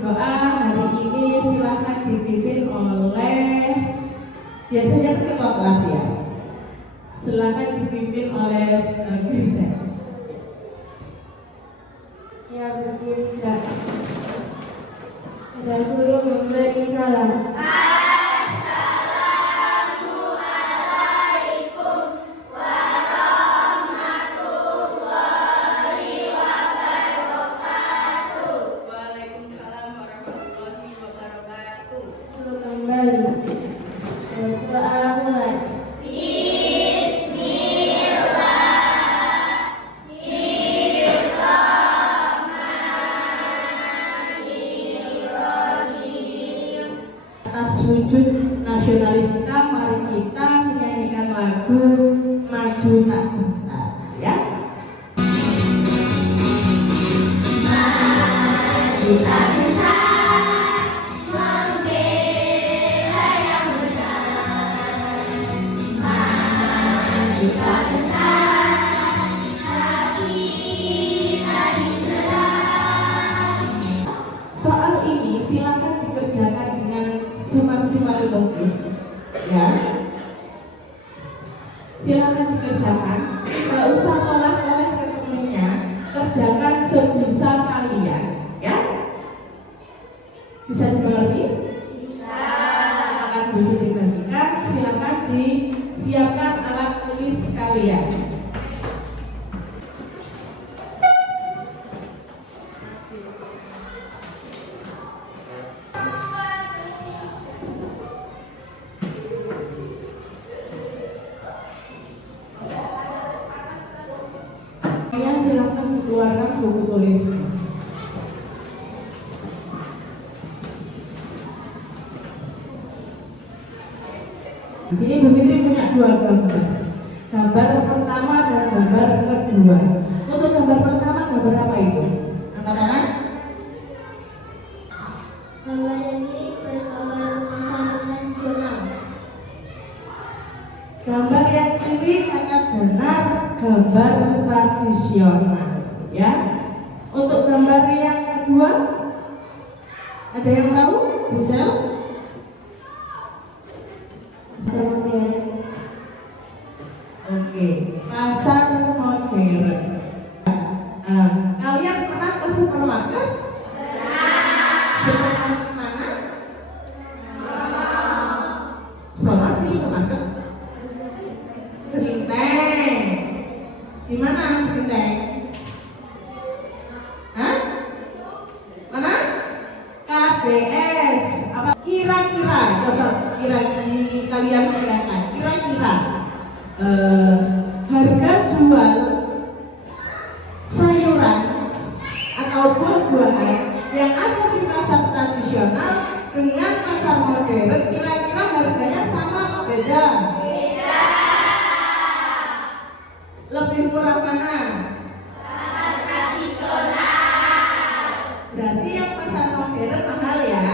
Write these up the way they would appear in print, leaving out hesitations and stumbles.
doa hari ini silakan dipimpin oleh biasanya ketua kelas ya. Silakan dipimpin oleh Grisa. Ya berdiri tidak. Ada guru memberi salam. Atas wujud nasionalis kita, mari kita menyanyikan lagu Maju Tak Gentar, ya. Maju tak gentar, membela yang benar. Maju tak gentar, hati tak diserang. Soal ini silakan dikerjakan dengan semaksimal mungkin, ya. Silakan dikerjakan. Kalau usah tolak-tolak ke temennya, kerjakan sebisa kalian, ya. Bisa dimengerti? Bisa. Akan bisa dibagikan. Silakan disiapkan alat tulis kalian. Silakan keluarkan buku tulis. Di sini Bu Fitri punya dua gambar. Gambar pertama dan gambar kedua. Untuk gambar pertama, gambar apa itu? Angkat tangan. Gambar yang kiri bergambar pasar nasional. Gambar yang kiri akan benar gambar tradisional, ya. Untuk gambar yang kedua, ada yang tahu? Bisa? Oke, pasar modern. Kalian pernah ke supermarket? Supermarket mana? Sekolah di supermarket? Genteng. Di mana Genteng? Hah? Mana? KBS. Apa? Kira-kira, coba kalian bayangkan. Kira-kira harga jual sayuran atau buah-buahan yang ada di pasar tradisional dengan pasar modern, kira-kira harganya sama atau beda? Beda. Lebih murah mana? Pasar tradisional. Berarti yang pasar modern mahal ya?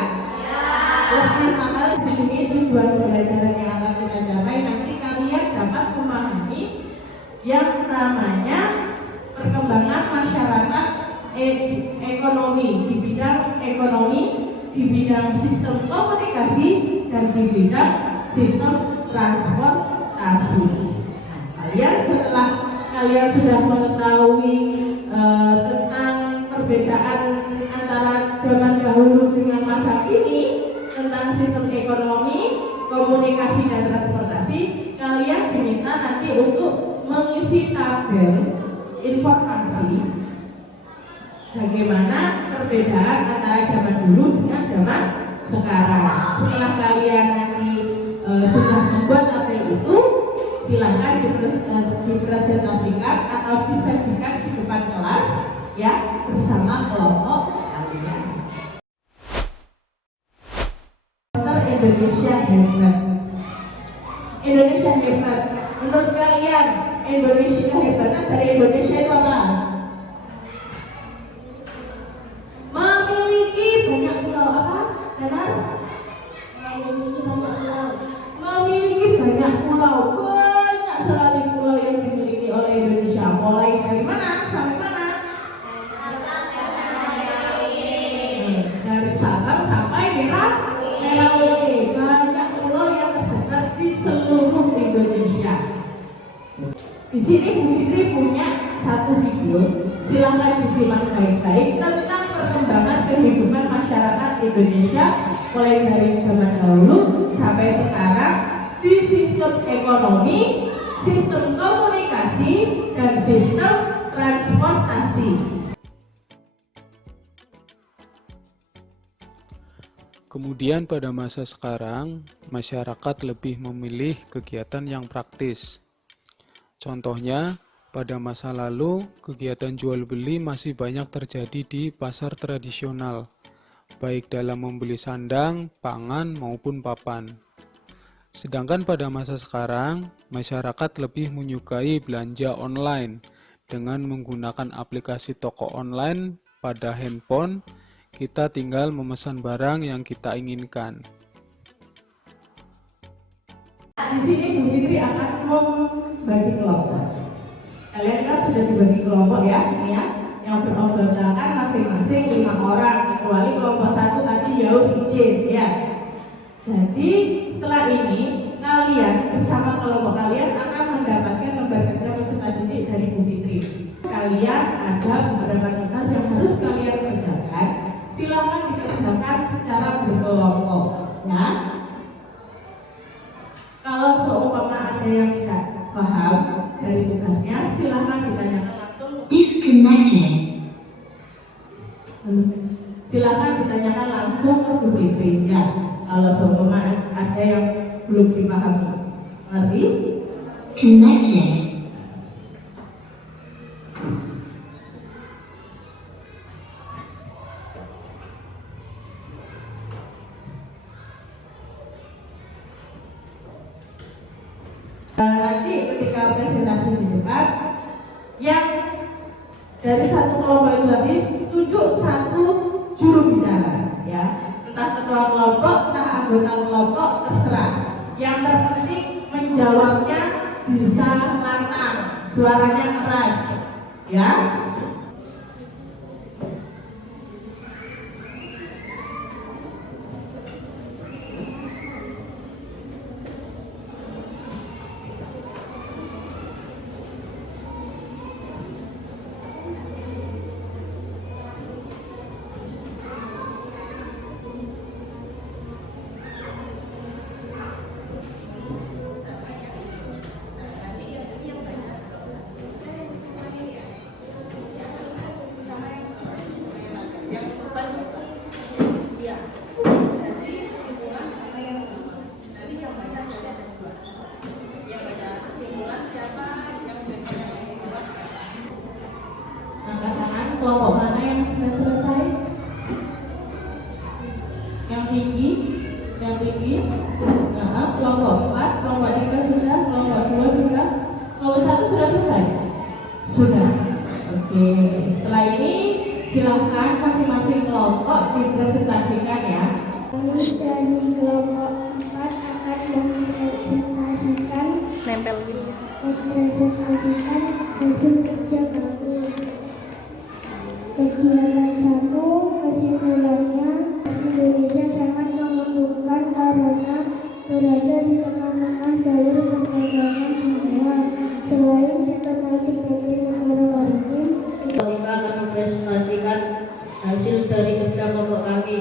Lebih mahal. Di sini tujuan pembelajaran yang akan kita capai, nanti kalian dapat memahami yang namanya perkembangan masyarakat ekonomi, di bidang ekonomi, di bidang sistem komunikasi, dan di bidang sistem transportasi. Setelah kalian sudah mengetahui tentang perbedaan antara zaman dahulu dengan masa kini, tentang sistem ekonomi, komunikasi, dan transportasi, kalian diminta nanti untuk mengisi tabel informasi bagaimana perbedaan antara zaman dulu dengan zaman sekarang. Setelah kalian nanti sudah membuat tabel itu, silahkan dipresentasikan atau disajikan di depan kelas, ya, bersama kelompok kalian. Indonesia hebat. Indonesia hebat. Menurut kalian Indonesia hebatnya dari Indonesia itu apa? Memiliki banyak pulau. Apa? Benar? Memiliki banyak pulau. Memiliki banyak pulau. Banyak sekali pulau yang dimiliki oleh Indonesia. Mulai dari mana sampai mana? Dari Di sini Bu Fitri punya satu video, silahkan disimak baik-baik tentang perkembangan kehidupan masyarakat Indonesia mulai dari zaman dahulu sampai sekarang di sistem ekonomi, sistem komunikasi, dan sistem transportasi. Kemudian pada masa sekarang, masyarakat lebih memilih kegiatan yang praktis. Contohnya, pada masa lalu, kegiatan jual beli masih banyak terjadi di pasar tradisional, baik dalam membeli sandang, pangan, maupun papan. Sedangkan pada masa sekarang, masyarakat lebih menyukai belanja online dengan menggunakan aplikasi toko online pada handphone. Kita tinggal memesan barang yang kita inginkan. Di sini Bu Fitri akan membagi kelompok. Kalian kan sudah dibagi kelompok ya, ini ya, yang beranggotakan masing-masing 5 orang, kecuali kelompok 1 tadi jauh izin ya. Jadi setelah ini kalian bersama kelompok kalian akan mendapatkan lembar kerja peserta didik dari Bu Fitri. Kalian ada beberapa tugas yang harus kalian kerjakan. Silakan dikerjakan secara berkelompok ya. Kalau seumpama ada yang tidak paham dari tugasnya, silakan ditanyakan langsung. Disconnected. Silakan ditanyakan langsung ke Bu Fitri ya. Kalau seumpama ada yang belum dipahami, ngerti? Connected. Nanti ketika presentasi di depan, yang dari satu kelompok itu habis tunjuk satu juru bicara, ya. Entah ketua kelompok, entah anggota kelompok, terserah. Yang terpenting menjawabnya bisa lantang, suaranya keras, ya. Angkat tangan kelompok mana yang sudah selesai? Yang tinggi, nah, kelompok 4, kelompok 3 sudah, kelompok 2 sudah, kelompok 1 sudah selesai? Sudah. Oke, setelah ini silahkan masing-masing kelompok dipresentasikan ya. Kami dari kelompok 4 akan mempresentasikan hasil kerja kami. Kegiatan 1, kesimpulannya, Indonesia sangat menguntungkan karena berada di tengah-tengah jalur perdagangan dunia. Selain dikenal sebagai negara maritim, Kelompok 5 akan mempresentasikan hasil dari kerja kelompok kami.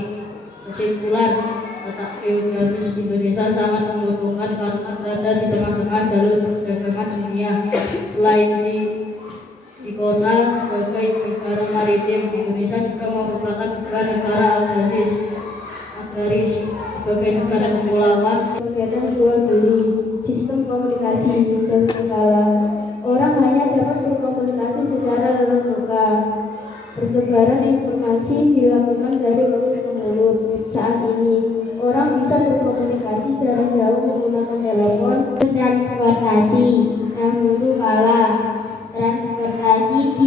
Kesimpulan, letak geografis Indonesia sangat menguntungkan karena berada di tengah-tengah jalur perdagangan dunia. Selain di kota sebagai negara maritim, Indonesia juga merupakan negara agraris sebagai negara kepulauan. kegiatan jual beli, sistem komunikasi dan skala. Orang hanya dapat berkomunikasi secara terbuka. Persebaran informasi dilakukan dari mulut ke mulut. Saat ini, orang bisa berkomunikasi secara jauh menggunakan telepon. Transportasi. Dahulu kala transportasi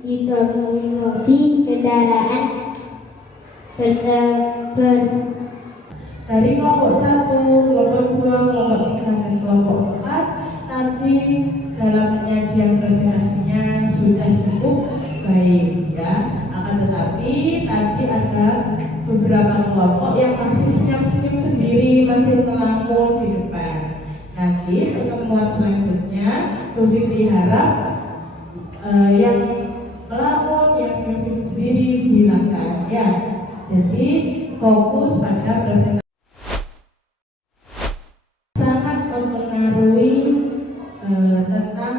didominasi kendaraan Dari kelompok 1, kelompok 2, kelompok 3, dan kelompok 4 tadi dalam penyajian presentasinya sudah cukup baik ya. Akan tetapi tadi ada beberapa kelompok yang masih senyum-senyum sendiri, masih melamun di depan. Nanti pertemuan selanjutnya Bu Fitri harap yang melamun, yang sendiri hilangkan ya. Jadi fokus pada presentasi sangat mempengaruhi tentang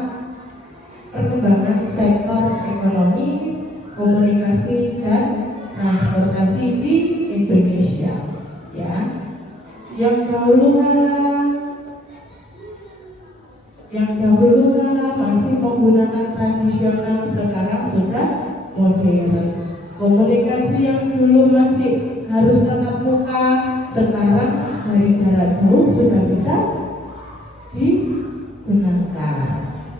perkembangan sektor ekonomi, komunikasi dan transportasi di Indonesia ya. Yang dahulu masih menggunakan tradisional, sekarang sudah modern. Komunikasi yang dulu masih harus tatap muka, sekarang dari jarak jauh sudah bisa digunakan.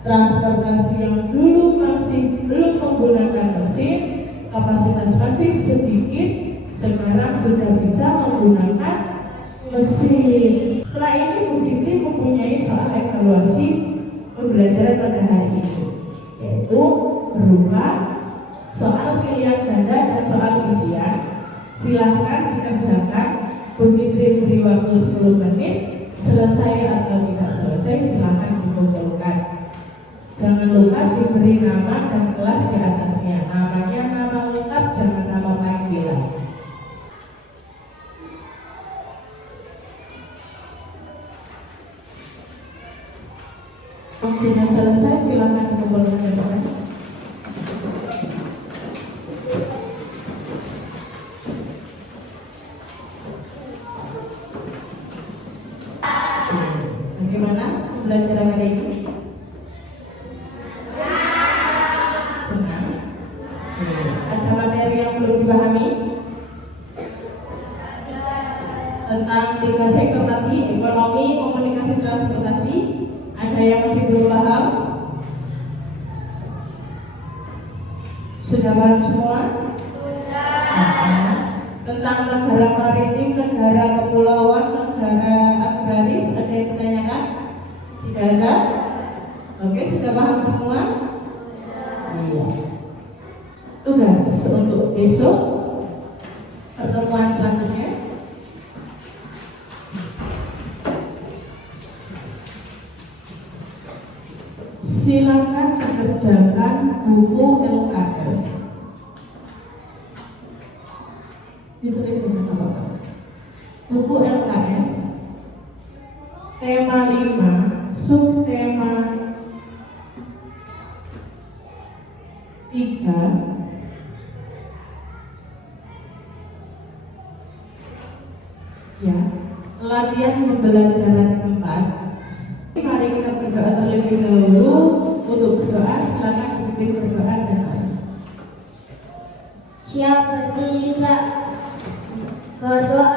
Transportasi yang dulu masih belum menggunakan mesin, kapasitas masih sedikit, sekarang sudah bisa menggunakan mesin. Setelah ini Bu Fitri mempunyai soal evaluasi pembelajaran pada hari ini, yaitu berupa soal pilihan ganda dan soal isian. Silahkan dikerjakan. Bu Fitri beri waktu 10 menit. Selesai atau tidak selesai silahkan dikumpulkan. Jangan lupa diberi nama dan kelas di atasnya. Namanya nama lengkap, jangan nama panggilan. Sudah selesai, silakan dikumpulkan ke depan. Bagaimana pembelajaran hari ini? Senang? Ada materi yang belum dipahami? Tentang 3 sektor tadi, ekonomi, komunikasi, transportasi. Ada yang masih belum paham? Sudah paham semua? Tentang negara maritim, negara kepulauan, negara agraris, ada yang menanyakan? Tidak ada? Oke, sudah paham semua? Iya. Tugas untuk besok pertemuan selanjutnya. Silakan dikerjakan buku LKS. Ditulis dengan apa? Buku LKS. Tema 5, subtema 3. Ya, latihan pembelajaran 4. Mari kita berdoa terlebih dahulu. Untuk berdoa, silakan pimpin berdoa dan Siap berdiri, Pak. Berdoa.